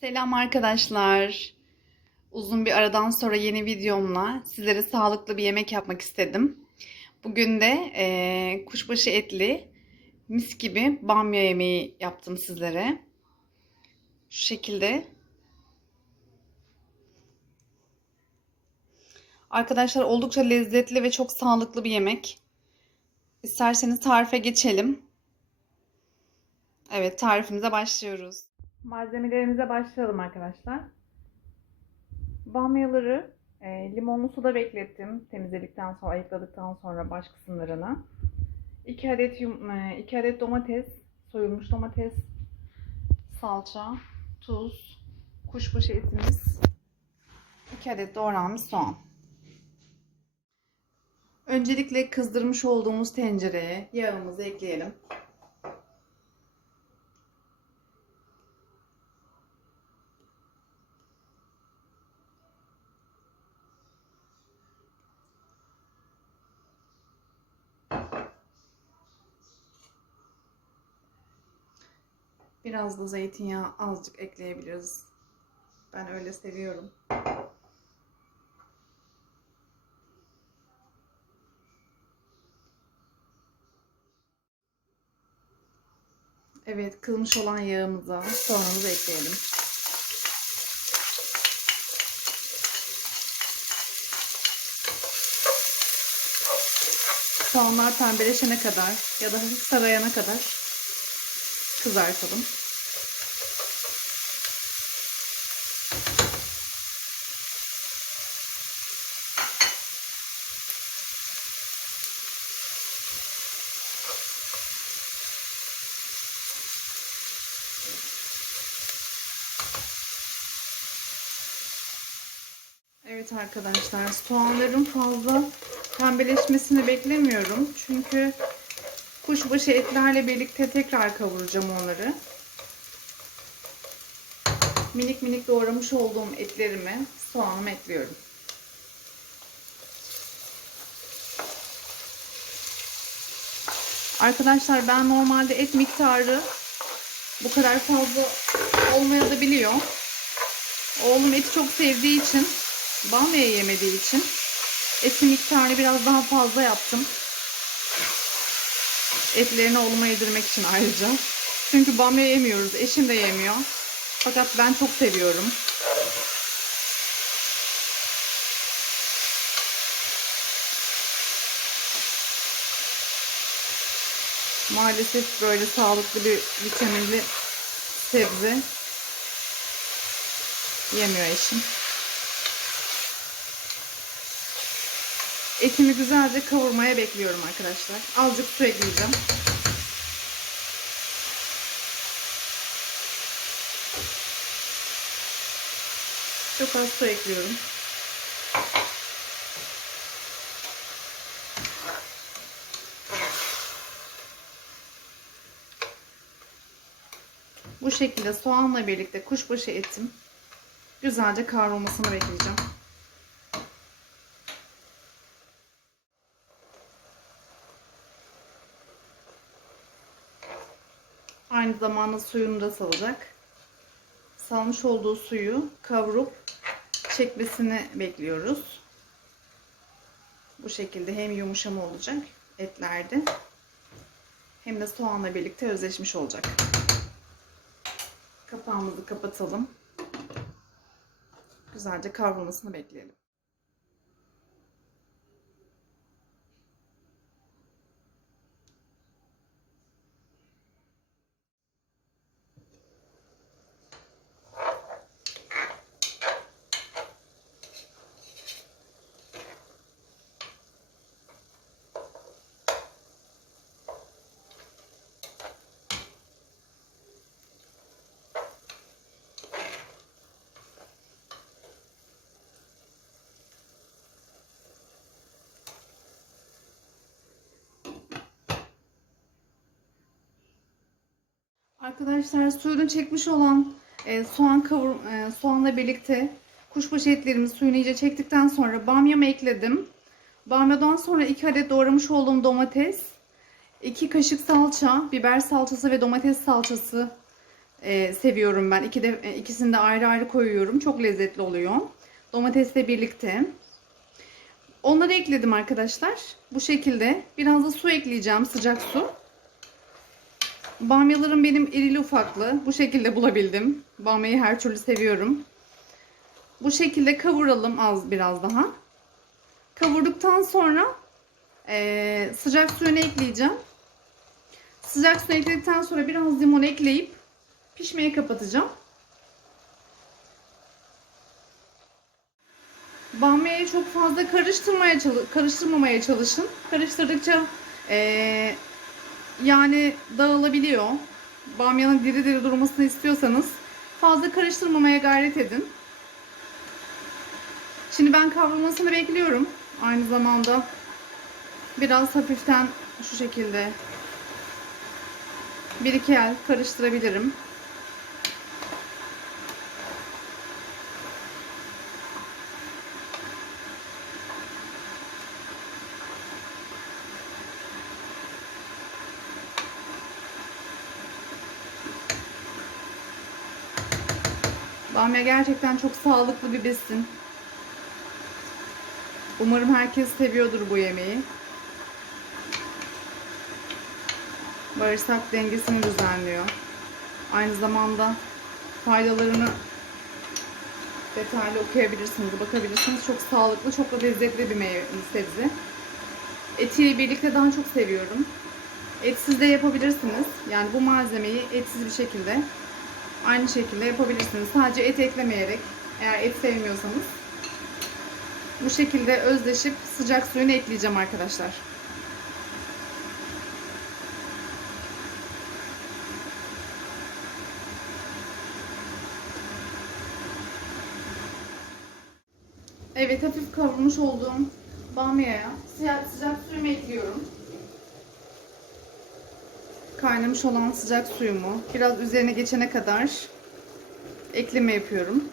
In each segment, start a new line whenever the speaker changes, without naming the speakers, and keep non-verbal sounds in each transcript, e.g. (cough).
Selam arkadaşlar. Uzun bir aradan sonra yeni videomla sizlere sağlıklı bir yemek yapmak istedim. Bugün de eee, kuşbaşı etli mis gibi bamya yemeği yaptım sizlere. Şu şekilde. Arkadaşlar oldukça lezzetli ve çok sağlıklı bir yemek. İsterseniz tarife geçelim. Evet tarifimize başlıyoruz. Malzemelerimize başlayalım arkadaşlar. Bamyaları e, limonlu suda beklettim. Temizledikten sonra, ayıkladıktan sonra baş kısımlarına. 2 adet yum, 2 adet domates, soyulmuş domates, salça, tuz, kuşbaşı etimiz, 2 adet doğranmış soğan. Öncelikle kızdırmış olduğumuz tencereye yağımızı ekleyelim. Biraz da zeytinyağı azıcık ekleyebiliriz. Ben öyle seviyorum. Evet, kızmış olan yağımıza soğanımızı ekleyelim. Soğanlar pembeleşene kadar ya da hafif sarayana kadar kızartalım. Evet arkadaşlar soğanların fazla pembeleşmesini beklemiyorum. Çünkü kuşbaşı etlerle birlikte tekrar kavuracağım onları. Minik minik doğramış olduğum etlerimi soğanımı ekliyorum. Arkadaşlar ben normalde et miktarı bu kadar fazla olmayabiliyor. Oğlum eti çok sevdiği için bamya yemediği için etin miktarını biraz daha fazla yaptım. Etlerini oğluma yedirmek için ayrıca. Çünkü bamya yemiyoruz. Eşim de yemiyor. Fakat ben çok seviyorum. Maalesef böyle sağlıklı bir vitaminli sebze yemiyor eşim. Etimi güzelce kavurmaya bekliyorum arkadaşlar. Azıcık su ekleyeceğim. Çok az su ekliyorum. Bu şekilde soğanla birlikte kuşbaşı etim güzelce kavrulmasını bekleyeceğim. Aynı zamanda suyunu da salacak. Salmış olduğu suyu kavurup çekmesini bekliyoruz. Bu şekilde hem yumuşama olacak etlerde hem de soğanla birlikte özleşmiş olacak. Kapağımızı kapatalım. Güzelce kavrulmasını bekleyelim. Arkadaşlar suyunu çekmiş olan e, soğan kavur e, soğanla birlikte kuşbaşı etlerimi suyunu iyice çektikten sonra bamyamı ekledim. Bamyadan sonra 2 adet doğramış olduğum domates, 2 kaşık salça, biber salçası ve domates salçası e, seviyorum ben. İki de, e, ikisini de ayrı ayrı koyuyorum. Çok lezzetli oluyor. Domatesle birlikte. Onları ekledim arkadaşlar. Bu şekilde. Biraz da su ekleyeceğim. Sıcak su. Bamyalarım benim irili ufaklı. Bu şekilde bulabildim. Bamyayı her türlü seviyorum. Bu şekilde kavuralım az biraz daha. Kavurduktan sonra eee, sıcak suyunu ekleyeceğim. Sıcak su ekledikten sonra biraz limon ekleyip pişmeye kapatacağım. Bamyayı çok fazla karıştırmaya karıştırmamaya çalışın. Karıştırdıkça eee, yani dağılabiliyor. Bamyanın diri diri durmasını istiyorsanız fazla karıştırmamaya gayret edin. Şimdi ben kavrulmasını bekliyorum. Aynı zamanda biraz hafiften şu şekilde bir iki el karıştırabilirim. Bamya gerçekten çok sağlıklı bir besin. Umarım herkes seviyordur bu yemeği. Bağırsak dengesini düzenliyor. Aynı zamanda faydalarını detaylı okuyabilirsiniz, bakabilirsiniz. Çok sağlıklı, çok da lezzetli bir meyve, sebze. Etiyle birlikte daha çok seviyorum. Etsiz de yapabilirsiniz. Yani bu malzemeyi etsiz bir şekilde aynı şekilde yapabilirsiniz. Sadece et eklemeyerek eğer et sevmiyorsanız bu şekilde özleşip sıcak suyunu ekleyeceğim arkadaşlar. Evet hafif kavrulmuş olduğum bamyaya sıcak, sıcak suyumu ekliyorum. Kaynamış olan sıcak suyumu biraz üzerine geçene kadar ekleme yapıyorum.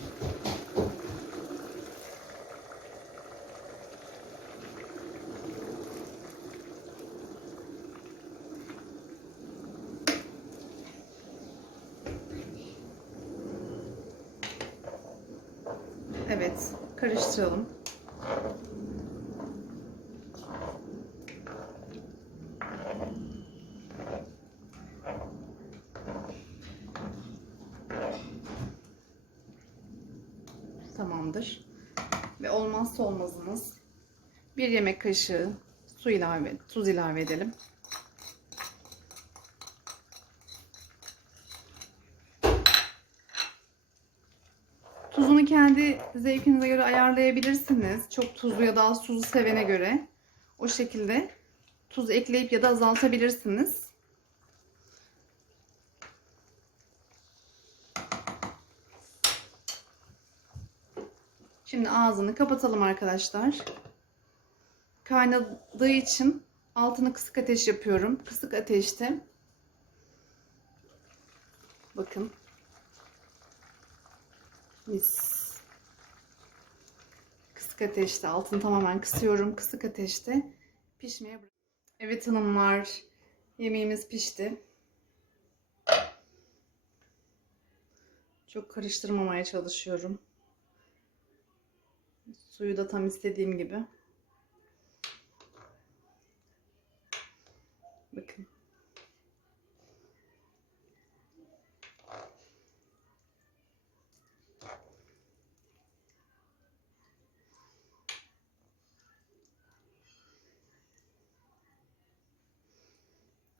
Evet, karıştıralım. Tamamdır. Ve olmazsa olmazımız bir yemek kaşığı su ilave, tuz ilave edelim. Tuzunu kendi zevkinize göre ayarlayabilirsiniz. Çok tuzlu ya da az tuzlu sevene göre. O şekilde tuz ekleyip ya da azaltabilirsiniz. Şimdi ağzını kapatalım arkadaşlar. Kaynadığı için altını kısık ateş yapıyorum. Kısık ateşte. Bakın. Mis. Kısık ateşte. Altını tamamen kısıyorum. Kısık ateşte pişmeye bırak. Evet hanımlar. Yemeğimiz pişti. Çok karıştırmamaya çalışıyorum. Suyu da tam istediğim gibi. Bakın.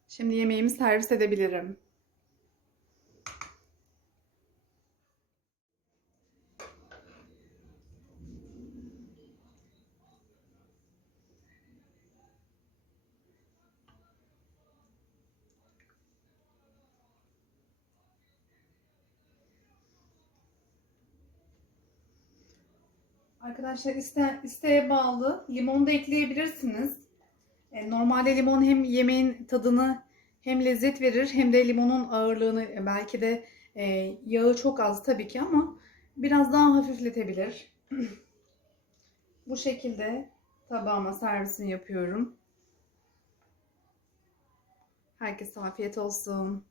Şimdi yemeğimi servis edebilirim. Arkadaşlar iste, isteğe bağlı limon da ekleyebilirsiniz. E, Normalde limon hem yemeğin tadını hem lezzet verir hem de limonun ağırlığını e, belki de e, yağı çok az tabii ki ama biraz daha hafifletebilir. (clears throat) Bu şekilde tabağıma servisini yapıyorum. Herkese afiyet olsun.